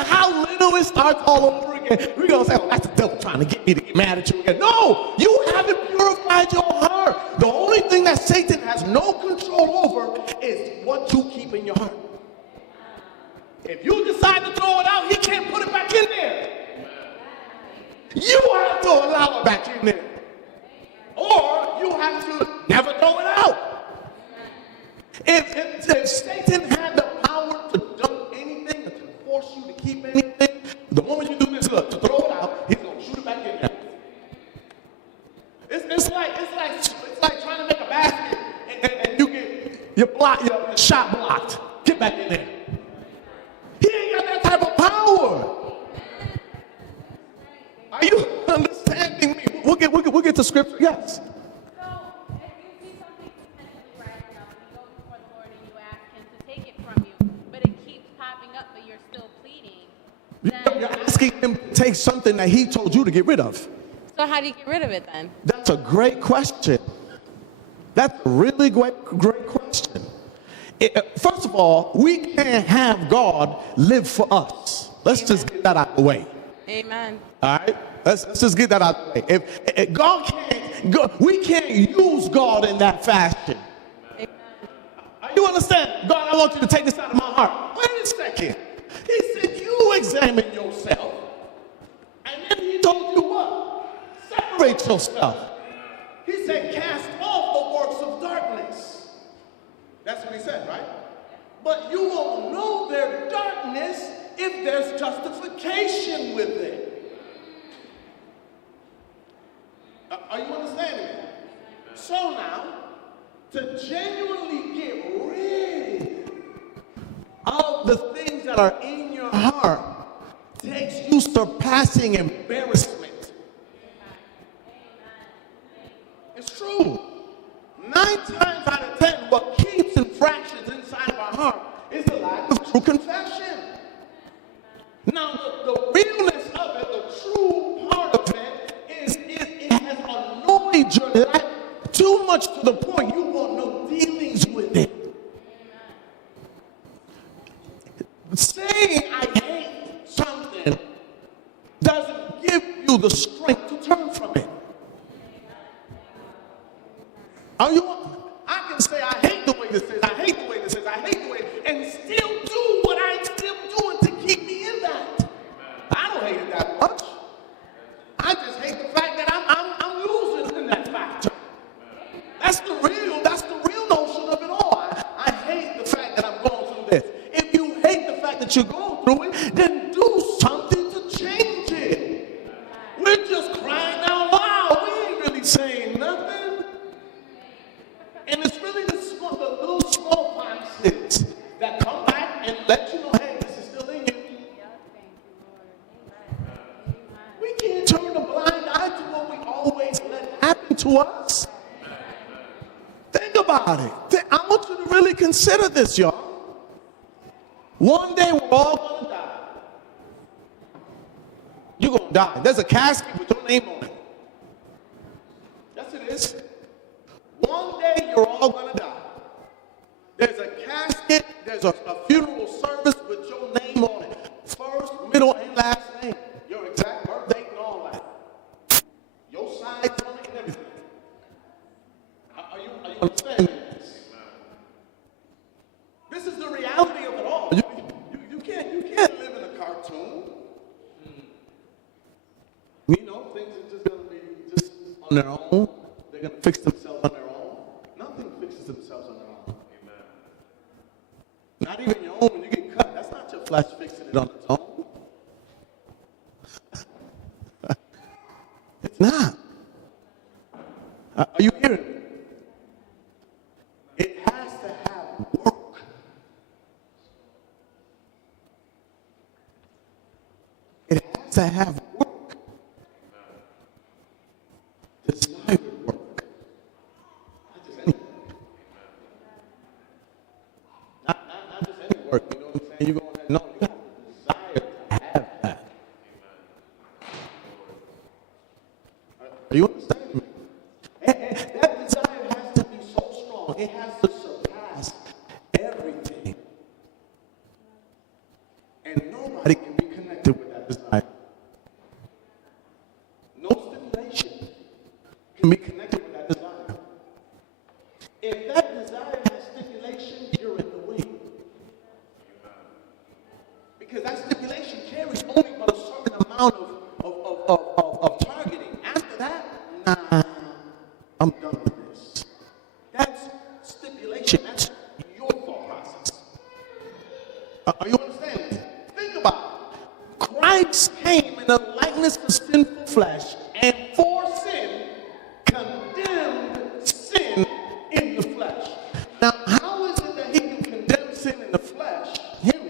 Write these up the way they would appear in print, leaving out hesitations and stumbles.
matter how little it starts all over again, we're going to say, oh, that's the devil trying to get me to get mad at you again. No, you haven't purified your heart. The only thing that Satan has no control over is what you keep in your heart. If you decide to throw it out, he can't put it back in there. You have to allow it back in there. Or you have to never throw it out. If Satan had the power to dump anything, to force you to keep anything, the moment you do this, look, to throw it out, he's going to shoot it back in there. It's like trying to make a basket and you get your shot blocked. Get back in there. He ain't got that type of power. Are you understanding me? We'll get to scripture. Yes. So, if you see something potentially rising up, and you go before the Lord and you ask Him to take it from you, but it keeps popping up, but you're still pleading, then... You're asking Him to take something that He told you to get rid of. So how do you get rid of it then? That's a great question. That's a really great question. First of all, we can't have God live for us. Let's just get that out of the way. Amen. All right? Let's just get that out of the way. If God can't, we can't use God in that fashion. Amen. You understand? God, I want you to take this out of my heart. Wait a second. He said, you examine yourself. And then he told you what? Separate yourself. He said, cast off the works of darkness. That's what he said, right? But you will know their darkness if there's justification with it. Are you understanding me? So now, to genuinely get rid of the things that are in your heart takes you surpassing embarrassment. It's true. 9 times out of 10, what keeps infractions inside of our heart is the lack of true confession. Now, the realness of it, the true part of it, is it has annoyed your life too much to the point you want no dealings with it. Saying I hate something doesn't give you the strength to turn from it. I can say I hate the way this is, I hate the way this is, I hate the way, and still do what I'm still doing to keep me in that. I don't hate it that much. I just hate the fact that I'm losing in that factor. That's the real notion of it all. I hate the fact that I'm going through this. If you hate the fact that you're going through it, then do something to change it. We're just crying out loud. We ain't really saying nothing. And it's really the little small foxes that come back and let you know, hey, this is still in you. We can't turn a blind eye to what we always let happen to us. Think about it. I want you to really consider this, y'all. One day we're all going to die. You're going to die. There's a casket with your name on it. Yes, it is. One day you're all going to die. There's a casket, there's a funeral service with your name on it. First, middle, and last name. Your exact birth date and all that. Your size on it and everything. Are you understanding this? This is the reality of it all. You can't live in a cartoon. You know, things are just going to be just on their own. They're going to fix themselves on their own. Nothing fixes themselves on their own. Amen. Not even your own. When you get cut, that's not your flesh fixing it on its own. It's not. Are you hearing me? It has to have work. It has to have work. Desire work. Not just any work. Not just any work. You know what I'm saying? You're going to know you have the desire to have that. Are you understanding me? And that desire has to be so strong. It has to surpass everything. And nobody can be If that desire has stipulation, you're in the way. Because that stipulation carries only but a certain amount of targeting. After that, nah, I'm done with this. That's stipulation. That's your thought process. Are you understanding? Think about it. Christ came in the likeness of sinful flesh, and for sin, condemned sin in the flesh. Now, how is it that he can condemn sin in the flesh? Hear me.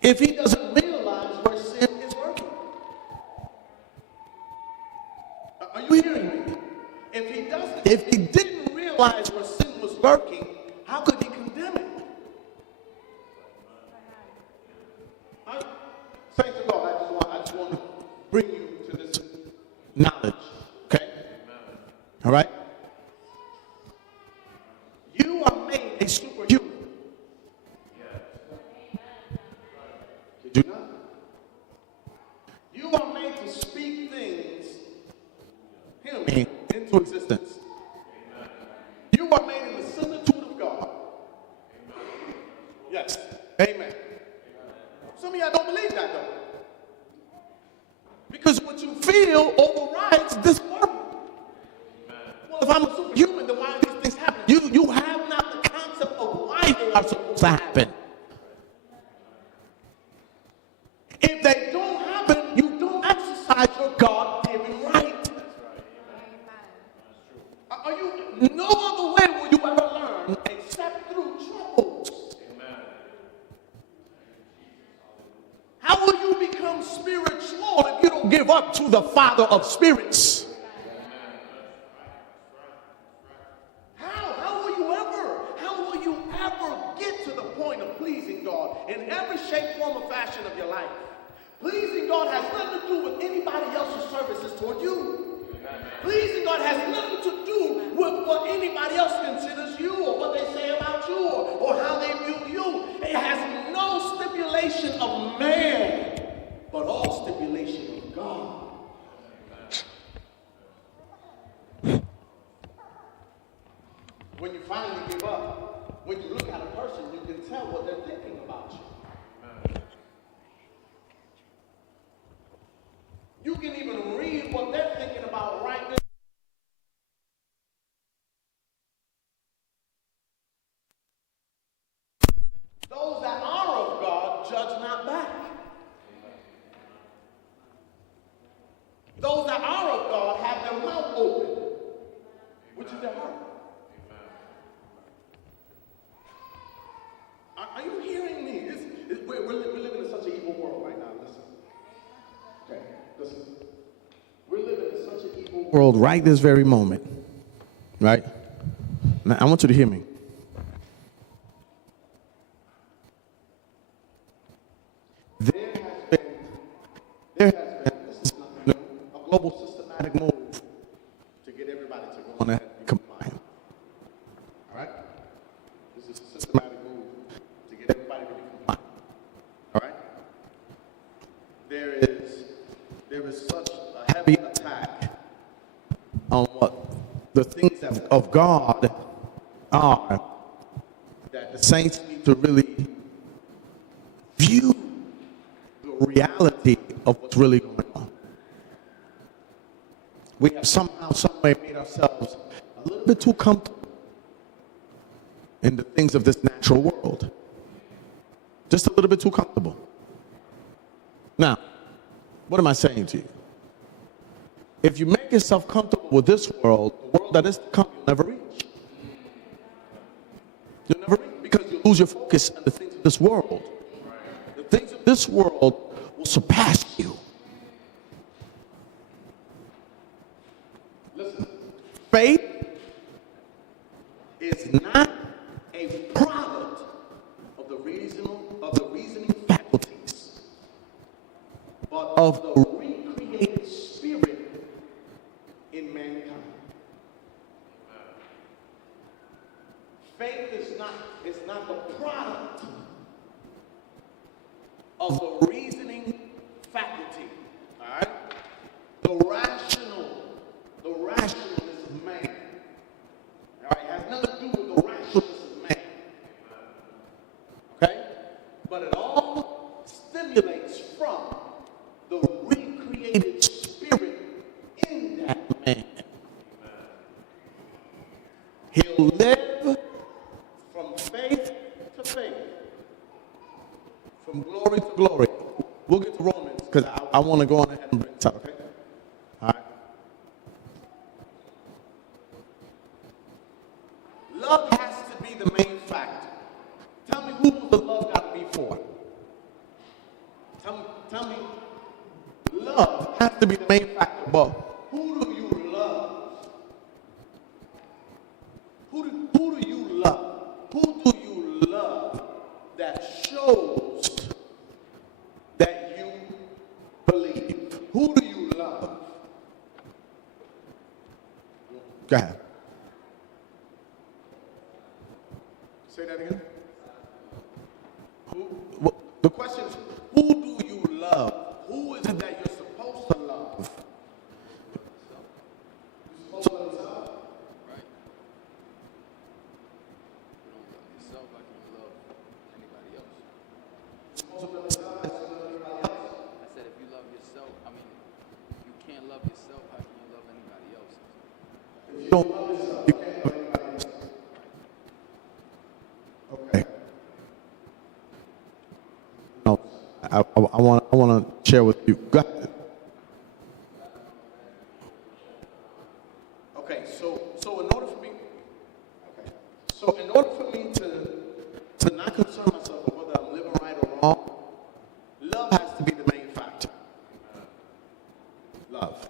If he doesn't realize where sin is working. Are you hearing me? If he didn't realize where sin was lurking, how could he condemn it? Saints of God, I just want to bring you to this knowledge, okay? All right? You are made a superhuman. Did you not? You are made to speak things, hear me, into existence. You are made in the similitude of God. Yes. Amen. Some of y'all don't believe that though. Because what you feel overrides this word. Well, if I'm a superhuman, then why are these things happening? You have not the concept of why they are supposed to happen. If they don't happen, you don't exercise your God-given right. Are you? No other way will you ever learn except through troubles. How will you become spiritual if you don't give up to the Father of spirits? How will you ever get to the point of pleasing God in every shape, form, or fashion of your life? Pleasing God has nothing to do with anybody else's services toward you. Pleasing God has nothing to do with what anybody else considers you or what they say about you or how they view you. It has no stipulation of man, but all stipulation of God. When you finally give up, when you look at a person, you can tell what they're thinking about you. You can even read what they're thinking about right now. Those that are of God judge not back. Those that are of God have their mouth open, which is their heart. Are you hearing me? We're living in such an evil world right now. Listen. Okay, listen. We're living in such an evil world right this very moment. Right? Now, I want you to hear me. There has been, this is nothing new, a global systematic move to get everybody to go on ahead and be compliant. All right? This is a systematic move to get everybody to be compliant. All right? There is such a heavy attack on what the things of God are that the saints need to really view the reality of what's really going on. We have somehow, someway made ourselves a little bit too comfortable in the things of this natural world. Just a little bit too comfortable. Now, what am I saying to you? If you make yourself comfortable with this world, the world that is to come, you'll never reach. You'll never reach because you lose your focus on the things of this world. The things of this world will surpass you. Listen, faith is not a product of the reasoning faculties, but of the recreated spirit in mankind. Faith is not the product of the reasoning faculty. All right? The rationalness of man He'll live from faith to faith, from glory to glory. We'll get to Romans because I want to go on ahead and bring this up, okay? All right. Love has to be the main factor. Tell me, who the love got to be for? Tell me, love has to be the main factor. But who do you love? Who do you love? Who do you love that shows that you believe? Who do you love? Go ahead. Say that again. The question is, who do you love? Who is it that you're supposed to love? You're supposed to love yourself. Right. You don't love yourself like you love anybody else. You're supposed to love yourself as you love everybody else. I said if you love yourself, you can't love yourself, how can you love anybody else? If you don't love yourself, you can't love anybody else. Okay. No, I want to share with you. Go ahead. Okay, so in order for me to not concern myself with whether I'm living right or wrong, love has to be the main factor. Love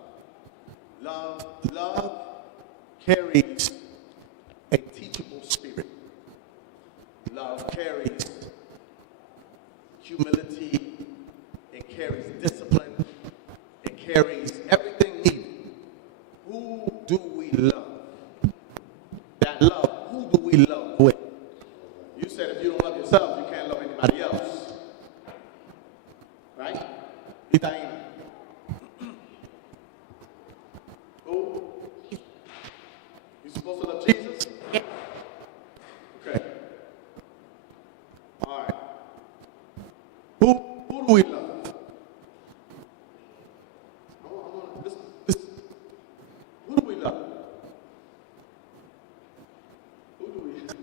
carries a teachable spirit. Love carries humility. It carries discipline. It carries everything needed. Who do we love? That love, who do we love with? You said if you don't love yourself, you can't love anybody else. Right? Itaína. Who? You supposed to love Jesus? Okay. All right. Who do we love? Who do we love? Who do we love?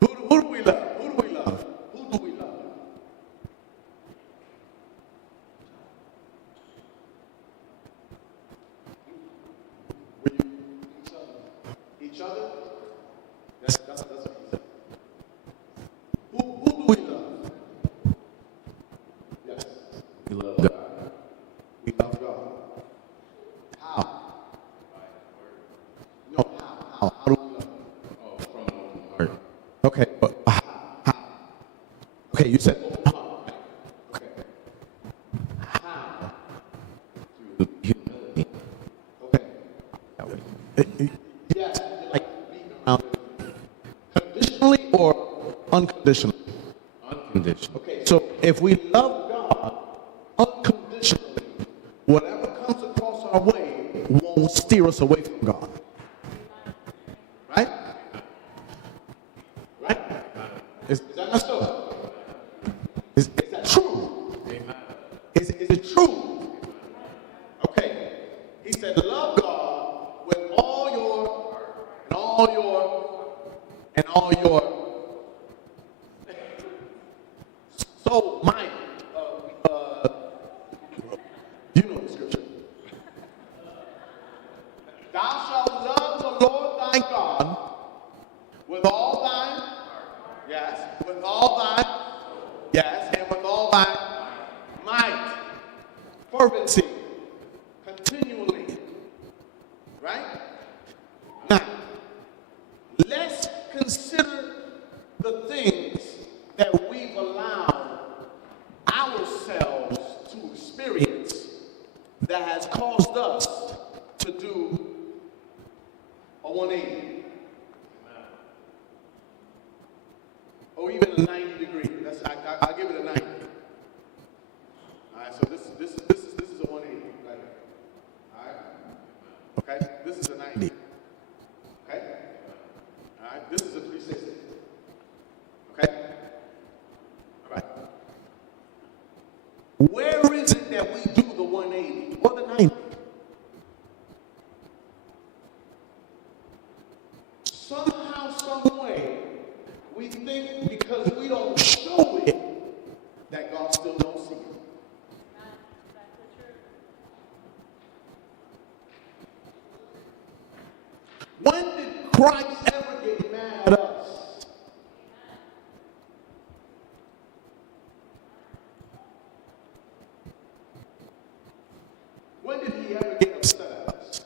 Who do we love? Who do we love? Who do we love? Each other? That's what he said. Who do we love? Yes. We love God. We love God. How? No, how? How do we love? Oh, from the open heart. Okay, but how? Okay, you said open heart. Okay. How? Through humility. Okay. Yes, like being around. Conditionally or unconditionally? Unconditionally. Okay, so if we love God unconditionally, whatever comes across our way won't steer us away from God. Right? Right? Is that understood? Is that true? Is it true? Okay. He said, love God with all your heart and all your soul, mind. You know the scripture. Thou shalt love the Lord thy God with all thine, yes, with all thine, yes, and with all thine might, fervency, continually, right? Now, let's consider the things that we've allowed ourselves to experience that has caused us to do a 180. Or even a 90 degree. I'll give it a 90. All right, so this is a 180. Right? All right? Okay? This is a 90. Okay? All right? This is a 360. Okay? All right. Where is it that we do the 180? When did Christ ever get mad at us? When did he ever get